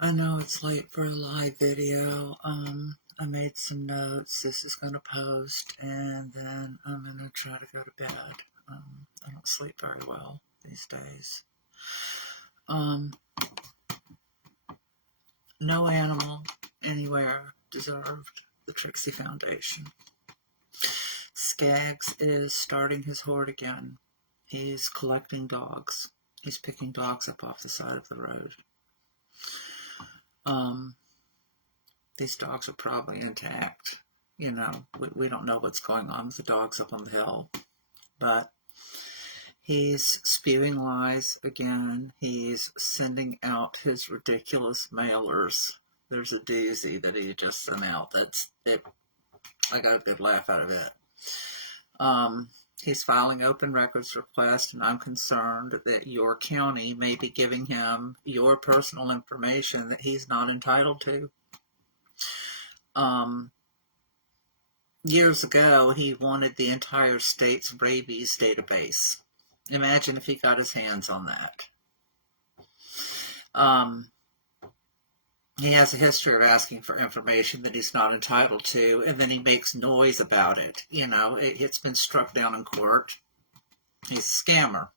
I know it's late for a live video. I made some notes. This is going to post, and then I'm going to try to go to bed. I don't sleep very well these days. No animal anywhere deserved the Trixie Foundation. Skaggs is starting his hoard again. He's collecting dogs. He's picking dogs up off the side of the road. These dogs are probably intact. You know, we don't know what's going on with the dogs up on the hill. But he's spewing lies again. He's sending out his ridiculous mailers. There's a doozy that he just sent out. I got a good laugh out of it. He's filing open records requests, and I'm concerned that your county may be giving him your personal information that he's not entitled to. Years ago, he wanted the entire state's rabies database. Imagine if he got his hands on that. He has a history of asking for information that he's not entitled to, and then he makes noise about it. You know, it's been struck down in court. He's a scammer.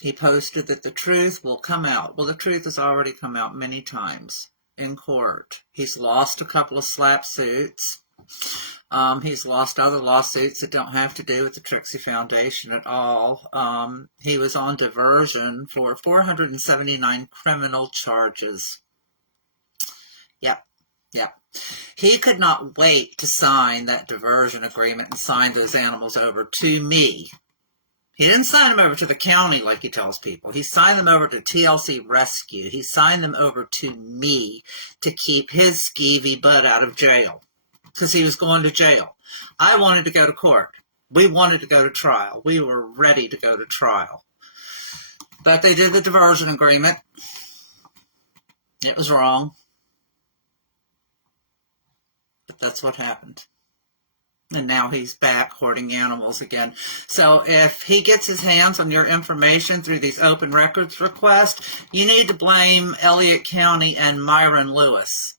He posted that the truth will come out. Well, the truth has already come out many times in court. He's lost a couple of slap suits. He's lost other lawsuits that don't have to do with the Trixie Foundation at all. He was on diversion for 479 criminal charges. Yep. He could not wait to sign that diversion agreement and sign those animals over to me. He didn't sign them over to the county like he tells people. He signed them over to TLC Rescue. He signed them over to me to keep his skeevy butt out of jail because he was going to jail. I wanted to go to court. We wanted to go to trial. We were ready to go to trial. But they did the diversion agreement. It was wrong. But that's what happened. And now he's back hoarding animals again. So if he gets his hands on your information through these open records requests, you need to blame Elliott County and Myron Lewis.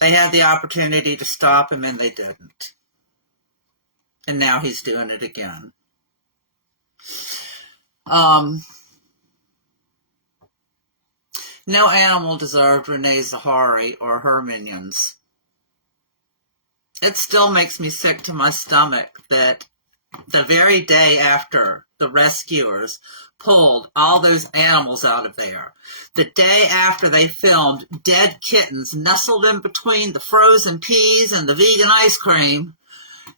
They had the opportunity to stop him and they didn't. And now he's doing it again. No animal deserved Renee Zahari or her minions. It still makes me sick to my stomach that the very day after the rescuers pulled all those animals out of there, the day after they filmed dead kittens nestled in between the frozen peas and the vegan ice cream,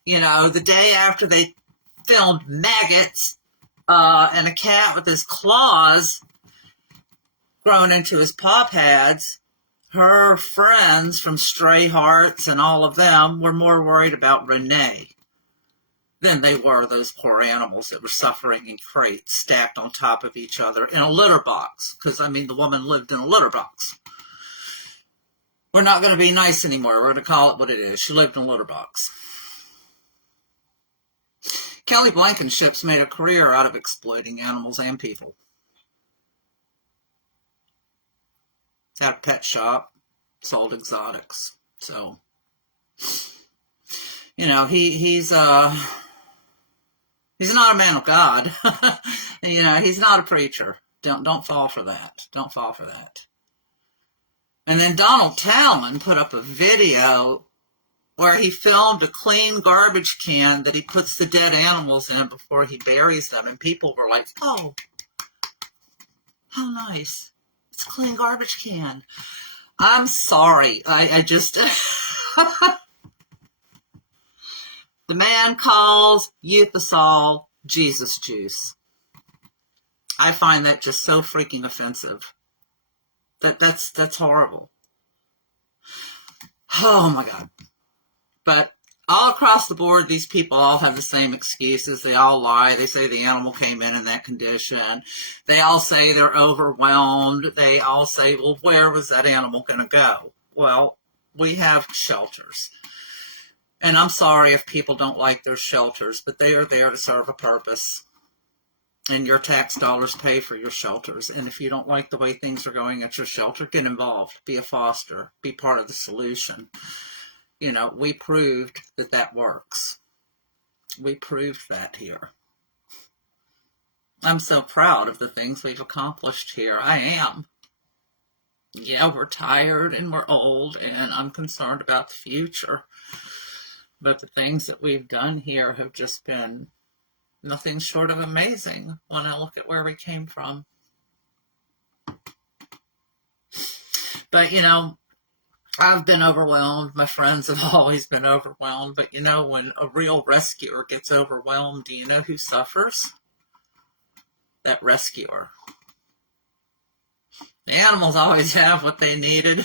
you know, the day after they filmed maggots and a cat with his claws growing into his paw pads, her friends from Stray Hearts and all of them were more worried about Renee than they were those poor animals that were suffering in crates stacked on top of each other in a litter box. Because, I mean, the woman lived in a litter box. We're not going to be nice anymore. We're going to call it what it is. She lived in a litter box. Kelly Blankenship's made a career out of exploiting animals and people. Had a pet shop, sold exotics. So, you know, he's not a man of God. You know, he's not a preacher. Don't fall for that. Don't fall for that. And then Donald Talon put up a video where he filmed a clean garbage can that he puts the dead animals in before he buries them. And people were like, oh, how nice. It's a clean garbage can. I'm sorry. I just... The man calls Euphisol Jesus juice. I find that just so freaking offensive. That's horrible. Oh my God. But all across the board, these people all have the same excuses. They all lie. They say the animal came in that condition. They all say they're overwhelmed. They all say, well, where was that animal going to go? Well, we have shelters. And I'm sorry if people don't like their shelters, but they are there to serve a purpose. And your tax dollars pay for your shelters. And if you don't like the way things are going at your shelter, get involved. Be a foster. Be part of the solution. You know, we proved that that works. We proved that here. I'm so proud of the things we've accomplished here. I am. Yeah, we're tired and we're old, and I'm concerned about the future. But the things that we've done here have just been nothing short of amazing when I look at where we came from. But, you know, I've been overwhelmed. My friends have always been overwhelmed. But, you know, when a real rescuer gets overwhelmed, do you know who suffers? That rescuer. The animals always have what they needed.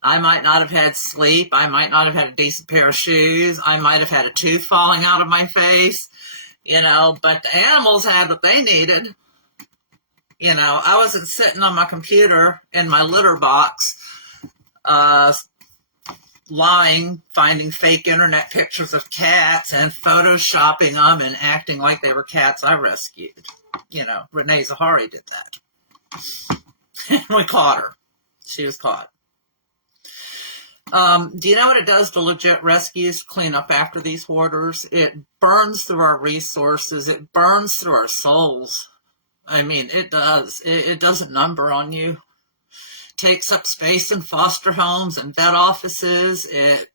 I might not have had sleep. I might not have had a decent pair of shoes. I might have had a tooth falling out of my face, you know, but the animals had what they needed. You know, I wasn't sitting on my computer in my litter box, lying, finding fake internet pictures of cats and photoshopping them and acting like they were cats I rescued. You know, Renee Zahari did that. And we caught her. She was caught. Do you know what it does to legit rescues, clean up after these hoarders? It burns through our resources. It burns through our souls. I mean, it does. It does a number on you. Takes up space in foster homes and vet offices. It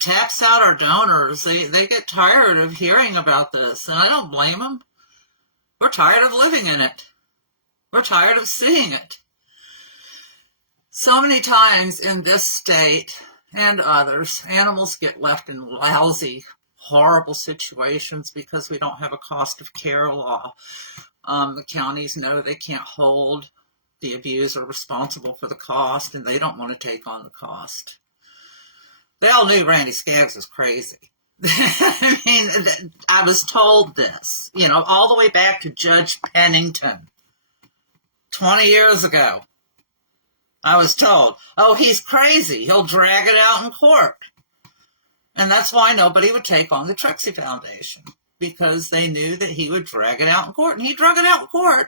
taps out our donors. They get tired of hearing about this, and I don't blame them. We're tired of living in it. We're tired of seeing it. So many times in this state and others, animals get left in lousy, horrible situations because we don't have a cost of care law. The counties know they can't hold the abuser responsible for the cost, and they don't want to take on the cost. They all knew Randy Skaggs was crazy. I mean, I was told this, you know, all the way back to Judge Pennington 20 years ago. I was told, oh, he's crazy. He'll drag it out in court. And that's why nobody would take on the Trixie Foundation, because they knew that he would drag it out in court. And he drug it out in court.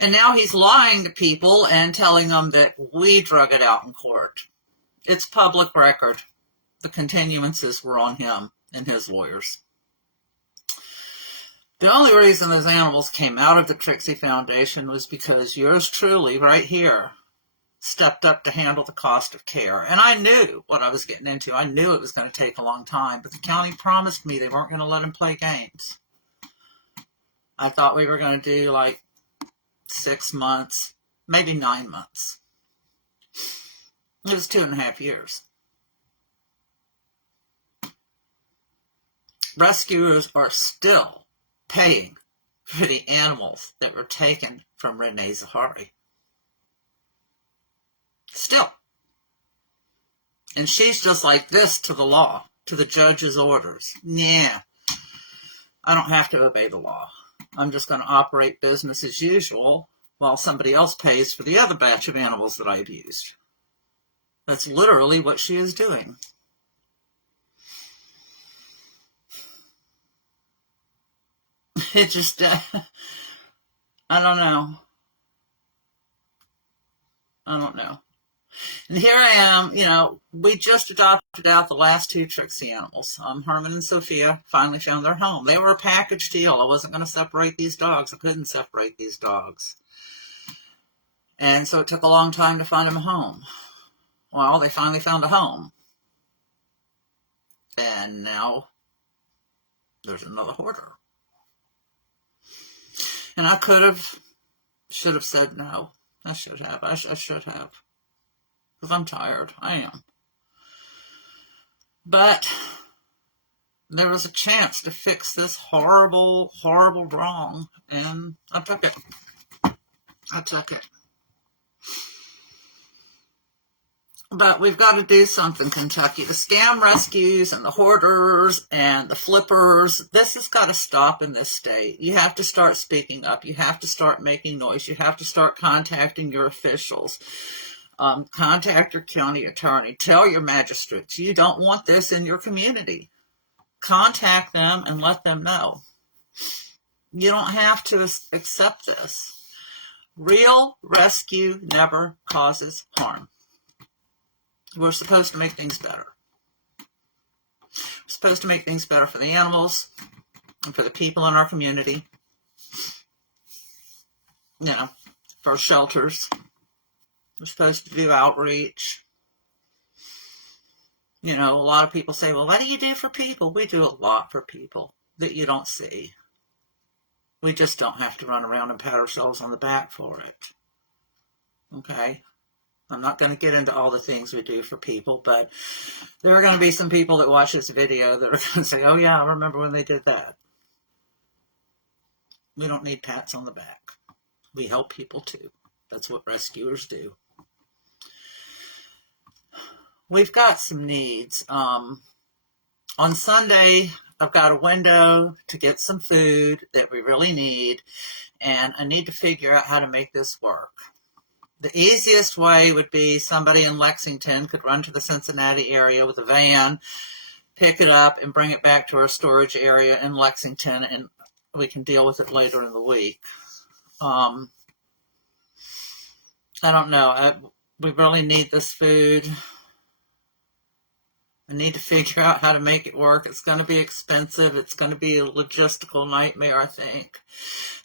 And now he's lying to people and telling them that we drug it out in court. It's public record. The continuances were on him and his lawyers. The only reason those animals came out of the Trixie Foundation was because yours truly, right here, stepped up to handle the cost of care. And I knew what I was getting into. I knew it was going to take a long time, but the county promised me they weren't going to let him play games. I thought we were going to do like 6 months, maybe 9 months. It was 2.5 years. Rescuers are still paying for the animals that were taken from Renee Zahari. Still. And she's just like this to the law, to the judge's orders. Yeah, I don't have to obey the law. I'm just going to operate business as usual while somebody else pays for the other batch of animals that I abused. That's literally what she is doing. It just, I don't know. I don't know. And here I am, you know, we just adopted out the last 2 Trixie animals. Herman and Sophia finally found their home. They were a package deal. I wasn't going to separate these dogs. I couldn't separate these dogs. And so it took a long time to find them a home. Well, they finally found a home. And now there's another hoarder. And I should have said no. I should have. I should have. Because I'm tired. I am. But there was a chance to fix this horrible, horrible wrong. And I took it. I took it. But we've got to do something, Kentucky. The scam rescues and the hoarders and the flippers, this has got to stop in this state. You have to start speaking up. You have to start making noise. You have to start contacting your officials. Contact your county attorney. Tell your magistrates you don't want this in your community. Contact them and let them know. You don't have to accept this. Real rescue never causes harm. We're supposed to make things better. We're supposed to make things better for the animals and for the people in our community. You know, for shelters. We're supposed to do outreach. You know, a lot of people say, well, what do you do for people? We do a lot for people that you don't see. We just don't have to run around and pat ourselves on the back for it. Okay? I'm not going to get into all the things we do for people, but there are going to be some people that watch this video that are going to say, oh yeah, I remember when they did that. We don't need pats on the back. We help people too. That's what rescuers do. We've got some needs. On Sunday, I've got a window to get some food that we really need, and I need to figure out how to make this work. The easiest way would be somebody in Lexington could run to the Cincinnati area with a van, pick it up, and bring it back to our storage area in Lexington, and we can deal with it later in the week. I don't know. We really need this food. I need to figure out how to make it work. It's going to be expensive. It's going to be a logistical nightmare, I think.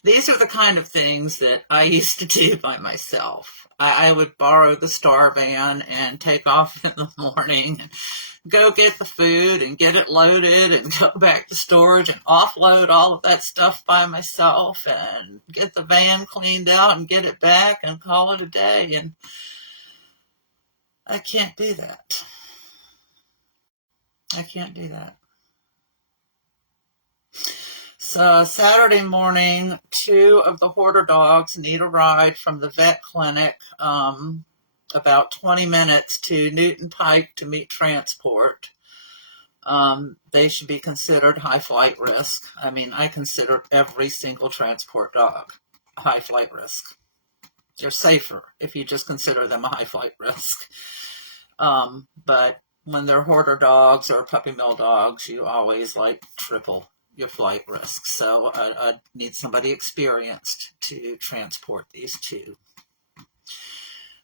These are the kind of things that I used to do by myself. I would borrow the Star van and take off in the morning and go get the food and get it loaded and go back to storage and offload all of that stuff by myself and get the van cleaned out and get it back and call it a day. And I can't do that. I can't do that. So Saturday morning, 2 of the hoarder dogs need a ride from the vet clinic, about 20 minutes to Newton Pike to meet transport. They should be considered high flight risk. I mean, I consider every single transport dog a high flight risk. They're safer if you just consider them a high flight risk. But when they're hoarder dogs or puppy mill dogs, you always triple your flight risk. So I need somebody experienced to transport these 2.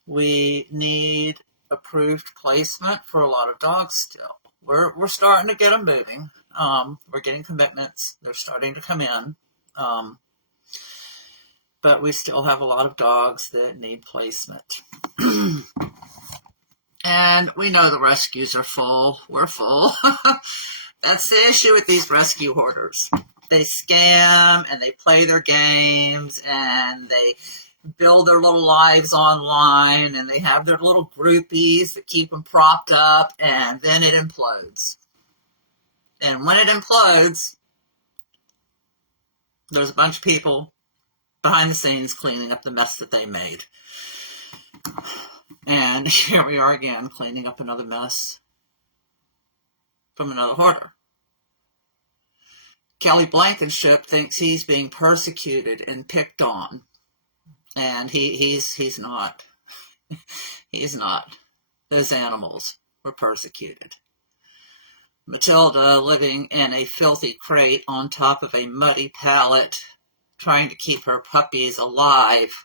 We need approved placement for a lot of dogs still. We're starting to get them moving. We're getting commitments. They're starting to come in. But we still have a lot of dogs that need placement. And we know the rescues are full. We're full. That's the issue with these rescue hoarders. They scam and they play their games and they build their little lives online and they have their little groupies that keep them propped up, and then it implodes. And when it implodes, there's a bunch of people behind the scenes cleaning up the mess that they made. And here we are again, cleaning up another mess from another hoarder. Kelly Blankenship thinks he's being persecuted and picked on. And he's not. He's not. Those animals were persecuted. Matilda living in a filthy crate on top of a muddy pallet, trying to keep her puppies alive.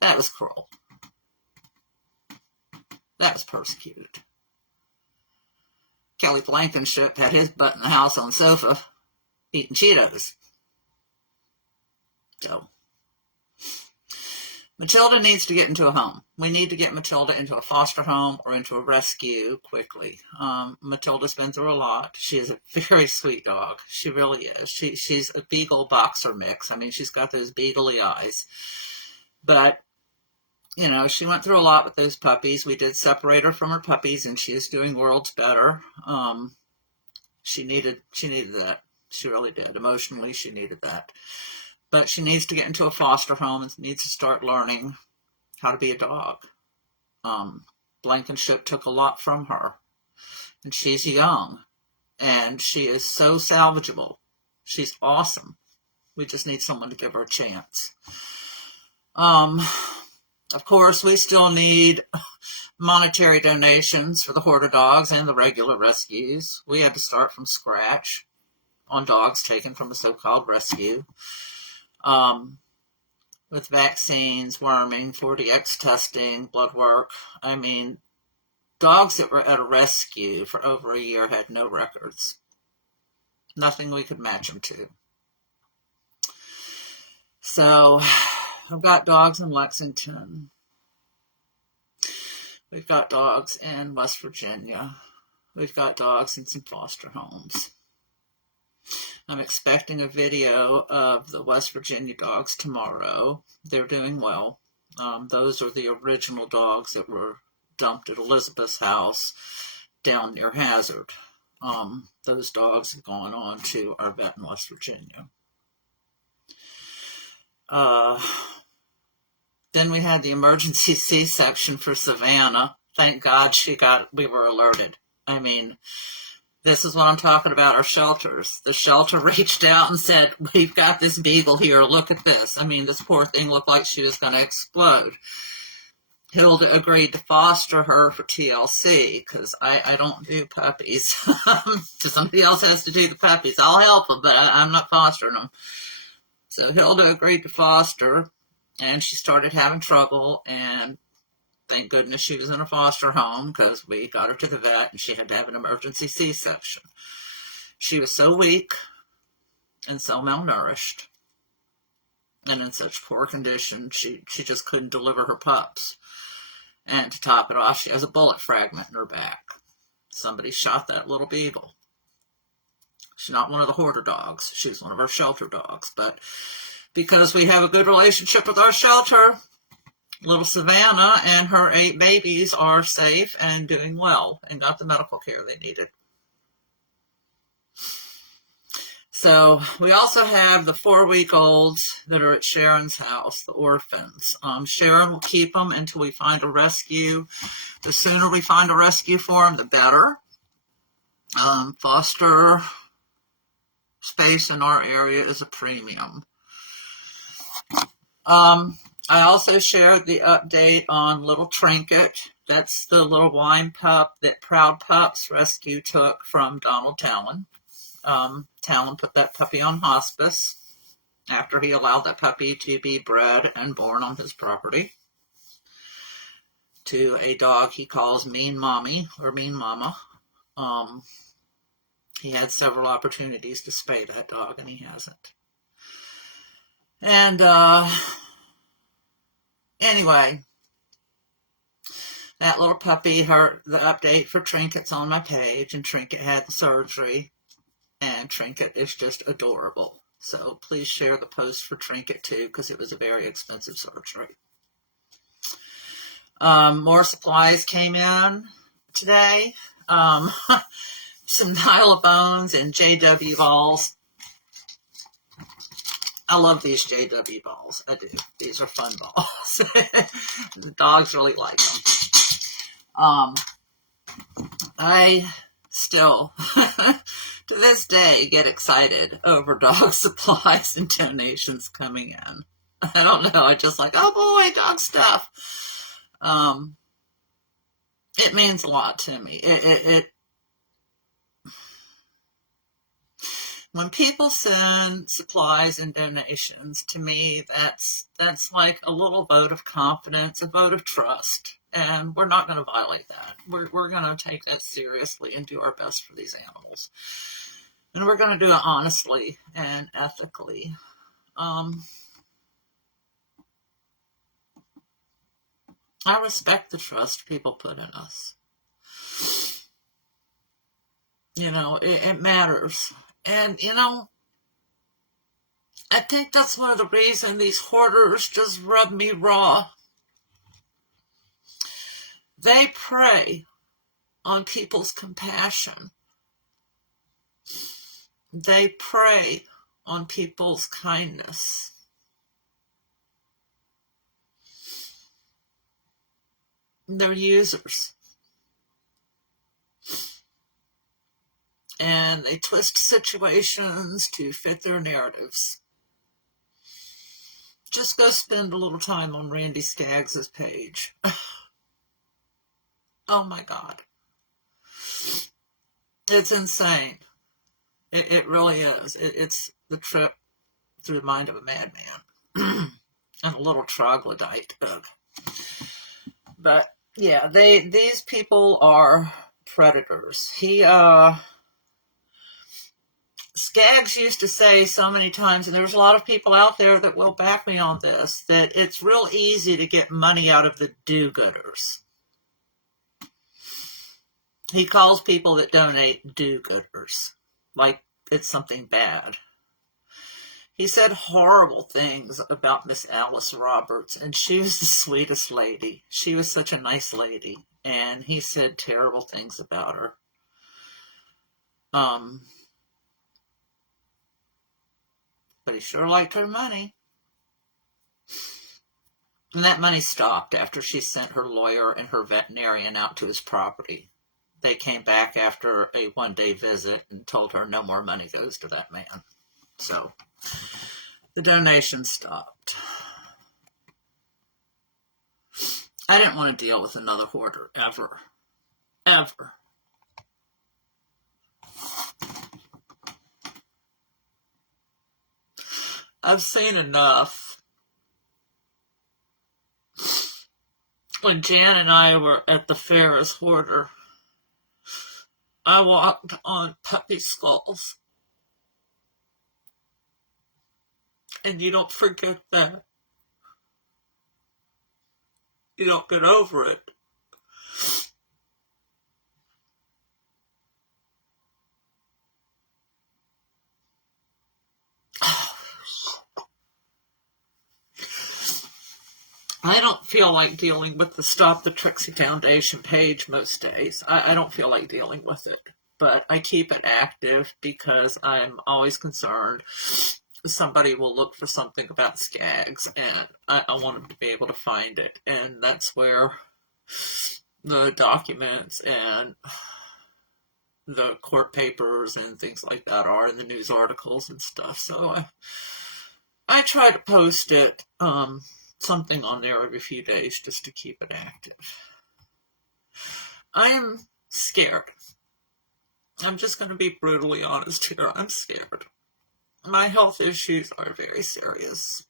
That was cruel. That was persecuted. Kelly Blankenship had his butt in the house on the sofa, eating Cheetos. So, Matilda needs to get into a home. We need to get Matilda into a foster home or into a rescue quickly. Matilda's been through a lot. She is a very sweet dog. She really is. She's a beagle boxer mix. I mean, she's got those beagly eyes. But you know, she went through a lot with those puppies. We did separate her from her puppies, and she is doing worlds better. She needed that. She really did. Emotionally, she needed that. But she needs to get into a foster home and needs to start learning how to be a dog. Blankenship took a lot from her. And she's young. And she is so salvageable. She's awesome. We just need someone to give her a chance. Of course, we still need monetary donations for the hoarder dogs and the regular rescues. We had to start from scratch. on dogs taken from a so-called rescue, with vaccines, worming, 4DX testing, blood work. I mean, dogs that were at a rescue for over a year had no records. Nothing we could match them to. So I've got dogs in Lexington. We've got dogs in West Virginia. We've got dogs in some foster homes. I'm expecting a video of the West Virginia dogs tomorrow. They're doing well. Those are the original dogs that were dumped at Elizabeth's house down near Hazard. Those dogs have gone on to our vet in West Virginia. Then we had the emergency C-section for Savannah. Thank God we were alerted. I mean, this is what I'm talking about, our shelters. The shelter reached out and said, we've got this beagle here, look at this. I mean, this poor thing looked like she was going to explode. Hilda agreed to foster her for TLC, because I don't do puppies. So somebody else has to do the puppies. I'll help them, but I'm not fostering them. So Hilda agreed to foster, and she started having trouble, and thank goodness she was in a foster home, because we got her to the vet and she had to have an emergency C-section. She was so weak and so malnourished and in such poor condition, she just couldn't deliver her pups. And to top it off, she has a bullet fragment in her back. Somebody shot that little beagle. She's not one of the hoarder dogs. She's one of our shelter dogs. But because we have a good relationship with our shelter, little Savannah and her 8 babies are safe and doing well and got the medical care they needed. So we also have the 4-week-olds that are at Sharon's house, the orphans. Sharon will keep them until we find a rescue. The sooner we find a rescue for them, the better. Foster space in our area is a premium. I also shared the update on little Trinket. That's the little wine pup that Proud Pups Rescue took from Donald Talon. Talon put that puppy on hospice after he allowed that puppy to be bred and born on his property to a dog he calls Mean Mommy or Mean Mama. He had several opportunities to spay that dog and he hasn't. And anyway, that little puppy, the update for Trinket's on my page, and Trinket had the surgery, and Trinket is just adorable. So please share the post for Trinket too, because it was a very expensive surgery. More supplies came in today. Some Nylabones and JW balls. I love these JW balls. I do. These are fun balls. The dogs really like them. I still, to this day, get excited over dog supplies and donations coming in. I don't know. I just like, oh boy, dog stuff. It means a lot to me. When people send supplies and donations, to me, that's like a little vote of confidence, a vote of trust, and we're not going to violate that. We're going to take that seriously and do our best for these animals, and we're going to do it honestly and ethically. I respect the trust people put in us. You know, it matters. And, you know, I think that's one of the reasons these hoarders just rub me raw. They prey on people's compassion. They prey on people's kindness. They're users. And they twist situations to fit their narratives. Just go spend a little time on Randy Skaggs' page. Oh my God. It's insane. It really is. It's the trip through the mind of a madman. And a little troglodyte. But yeah, these people are predators. Skaggs used to say so many times, and there's a lot of people out there that will back me on this, that it's real easy to get money out of the do-gooders. He calls people that donate do-gooders, like it's something bad. He said horrible things about Miss Alice Roberts, and she was the sweetest lady. She was such a nice lady, and he said terrible things about her. But he sure liked her money. And that money stopped after she sent her lawyer and her veterinarian out to his property. They came back after a one-day visit and told her no more money goes to that man. So the donation stopped. I didn't want to deal with another hoarder, ever. Ever. I've seen enough. When Jan and I were at the fair as hoarder, I walked on puppy skulls. And you don't forget that. You don't get over it. I don't feel like dealing with the Stop the Trixie Foundation page most days. I don't feel like dealing with it. But I keep it active because I'm always concerned somebody will look for something about Skaggs, and I want them to be able to find it. And that's where the documents and the court papers and things like that are, in the news articles and stuff. So I try to post it, something on there every few days just to keep it active. I am scared. I'm just going to be brutally honest here. I'm scared. My health issues are very serious.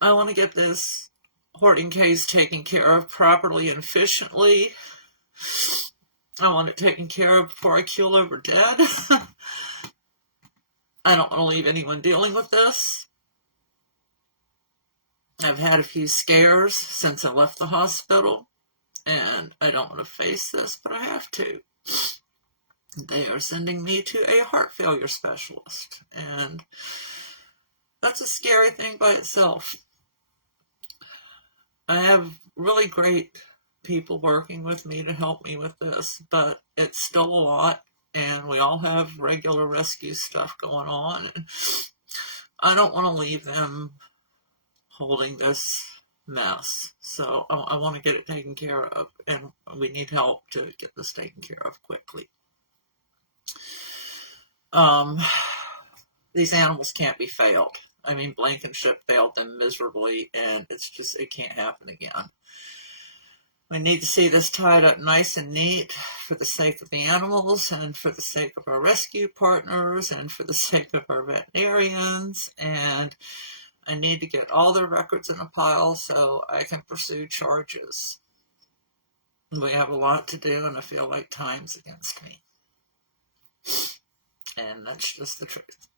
I want to get this hoarding case taken care of properly and efficiently. I want it taken care of before I keel over dead. I don't want to leave anyone dealing with this. I've had a few scares since I left the hospital, and I don't want to face this, but I have to. They are sending me to a heart failure specialist, and that's a scary thing by itself. I have really great people working with me to help me with this, but it's still a lot, and we all have regular rescue stuff going on, and I don't want to leave them holding this mess. So I want to get it taken care of, and we need help to get this taken care of quickly. These animals can't be failed. I mean, Blankenship failed them miserably, and it can't happen again. We need to see this tied up nice and neat for the sake of the animals, and for the sake of our rescue partners, and for the sake of our veterinarians, and I need to get all their records in a pile so I can pursue charges. We have a lot to do, and I feel like time's against me. And that's just the truth.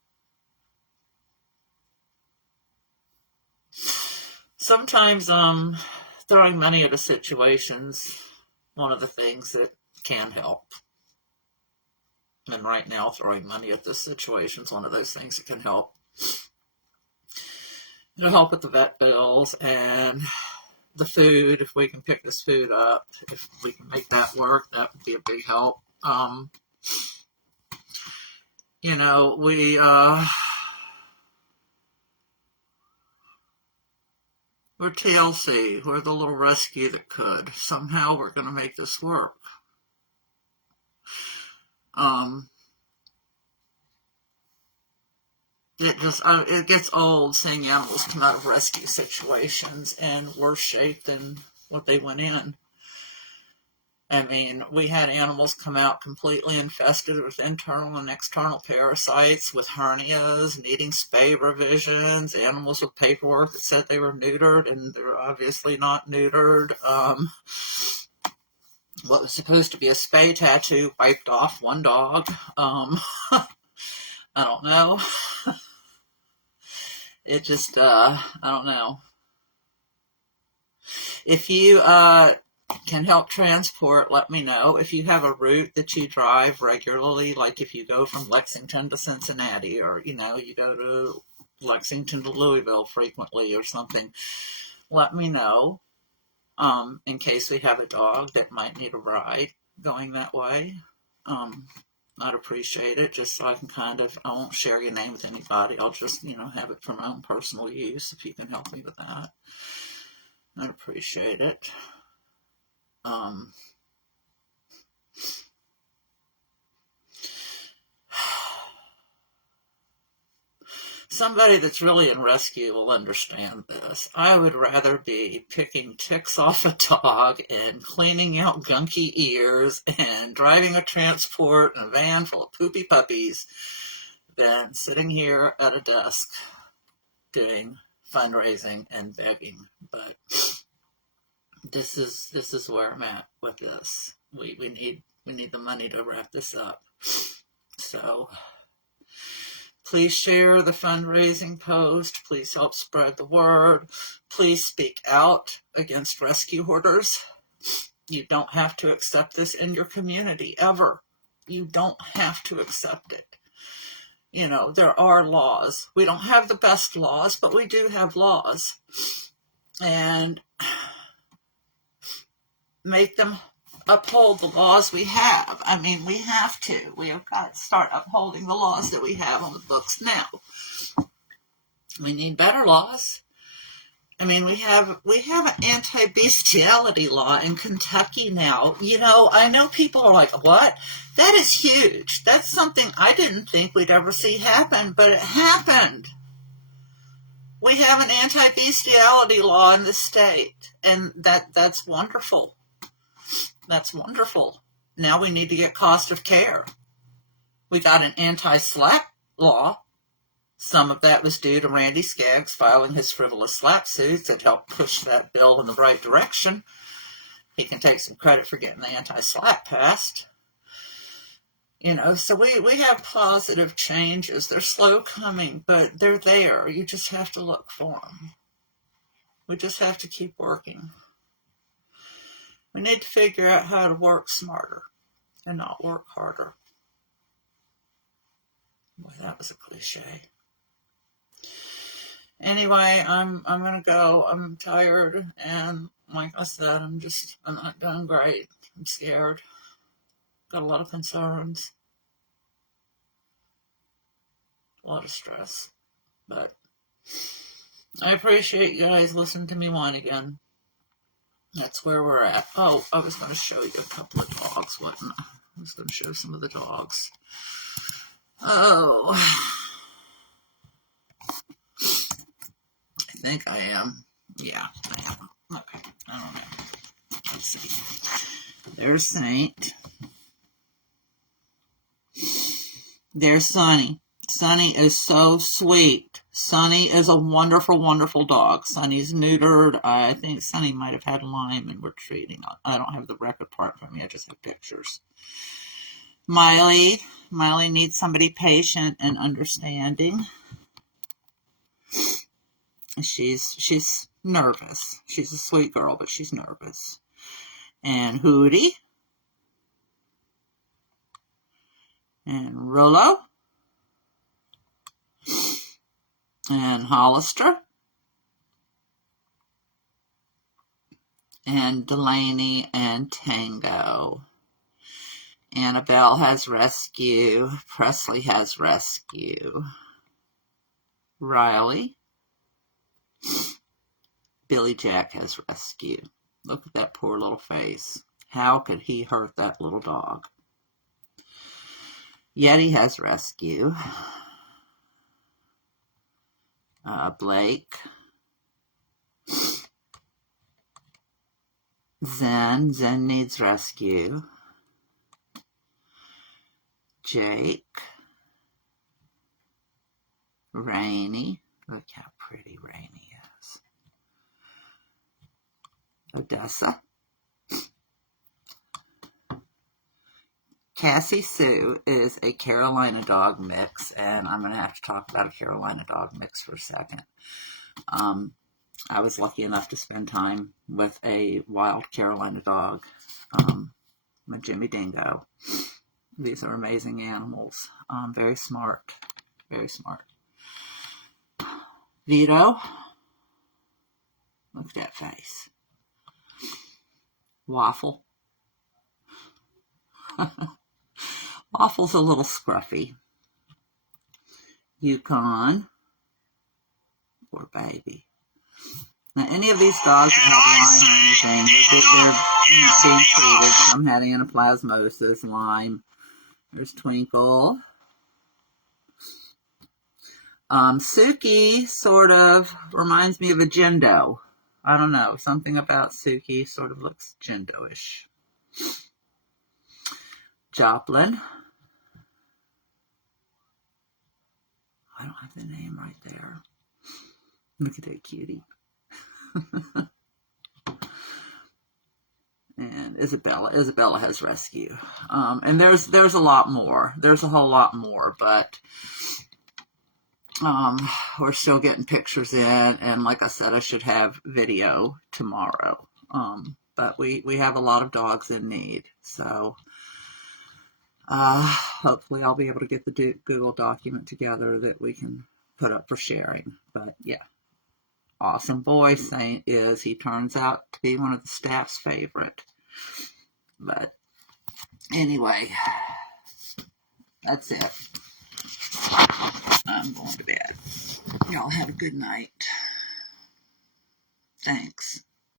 Sometimes throwing money at a situation's one of the things that can help. And right now, throwing money at this situation's one of those things that can help. It'll help with the vet bills and the food. If we can pick this food up, if we can make that work, that would be a big help. We're TLC. We're the little rescue that could. Somehow we're going to make this work. It gets old seeing animals come out of rescue situations in worse shape than what they went in. I mean, we had animals come out completely infested with internal and external parasites, with hernias, needing spay revisions, animals with paperwork that said they were neutered, and they're obviously not neutered. What was supposed to be a spay tattoo wiped off one dog. I don't know. It just, I don't know. If you can help transport, let me know. If you have a route that you drive regularly, like if you go from Lexington to Cincinnati, or, you go to Lexington to Louisville frequently or something, let me know, in case we have a dog that might need a ride going that way. I'd appreciate it, just so I can I won't share your name with anybody. I'll just, have it for my own personal use, if you can help me with that. I'd appreciate it. Somebody that's really in rescue will understand this. I would rather be picking ticks off a dog and cleaning out gunky ears and driving a transport in a van full of poopy puppies than sitting here at a desk doing fundraising and begging. But this is where I'm at with this. We need the money to wrap this up. So please share the fundraising post. Please help spread the word. Please speak out against rescue hoarders. You don't have to accept this in your community, ever. You don't have to accept it. There are laws. We don't have the best laws, but we do have laws. And make them uphold the laws we have. I mean, we have to. We have got to start upholding the laws that we have on the books now. We need better laws. I mean, we have an anti-bestiality law in Kentucky now. I know people are like, what? That is huge. That's something I didn't think we'd ever see happen, but it happened. We have an anti-bestiality law in the state, and that's wonderful. That's wonderful. Now we need to get cost of care. We got an anti-slap law. Some of that was due to Randy Skaggs filing his frivolous slap suits that helped push that bill in the right direction. He can take some credit for getting the anti-slap passed. So we have positive changes. They're slow coming, but they're there. You just have to look for them. We just have to keep working. We need to figure out how to work smarter and not work harder. Boy, that was a cliche. Anyway, I'm gonna go. I'm tired, and like I said, I'm not doing great. I'm scared. Got a lot of concerns. A lot of stress. But I appreciate you guys listening to me whine again. That's where we're at. Oh, I was going to show you a couple of dogs, wasn't I? I was going to show some of the dogs. Oh. I think I am. Yeah, I am. Okay, I don't know. Let's see. There's Saint. There's Sonny. Sonny is so sweet. Sonny is a wonderful, wonderful dog. Sonny's neutered. I think Sonny might have had Lyme and we're treating. I don't have the record part from me. I just have pictures. Miley needs somebody patient and understanding. She's nervous. She's a sweet girl, but she's nervous. And Hootie. And Rollo. And Hollister. And Delaney and Tango. Annabelle has rescue. Presley has rescue. Riley. Billy Jack has rescue. Look at that poor little face. How could he hurt that little dog? Yeti has rescue. Blake. Zen. Zen needs rescue. Jake. Rainy. Look how pretty Rainy is. Odessa. Cassie Sue is a Carolina dog mix, and I'm going to have to talk about a Carolina dog mix for a second. I was lucky enough to spend time with a wild Carolina dog, my Jimmy Dingo. These are amazing animals. Very smart. Very smart. Vito. Look at that face. Waffle. Waffle's a little scruffy. Yukon. Poor baby. Now, any of these dogs that have Lyme or anything, they're being treated. Some had anaplasmosis, Lyme. There's Twinkle. Suki sort of reminds me of a Jindo. I don't know. Something about Suki sort of looks Jindo-ish. Joplin. I don't have the name right there. Look at that cutie. And Isabella. Isabella has rescue. And there's a lot more. There's a whole lot more, but we're still getting pictures in, and like I said, I should have video tomorrow. But we have a lot of dogs in need, so hopefully I'll be able to get the Google document together that we can put up for sharing. But yeah, awesome boy. Saint he turns out to be one of the staff's favorite. But anyway, that's it. I'm going to bed. Y'all have a good night. Thanks.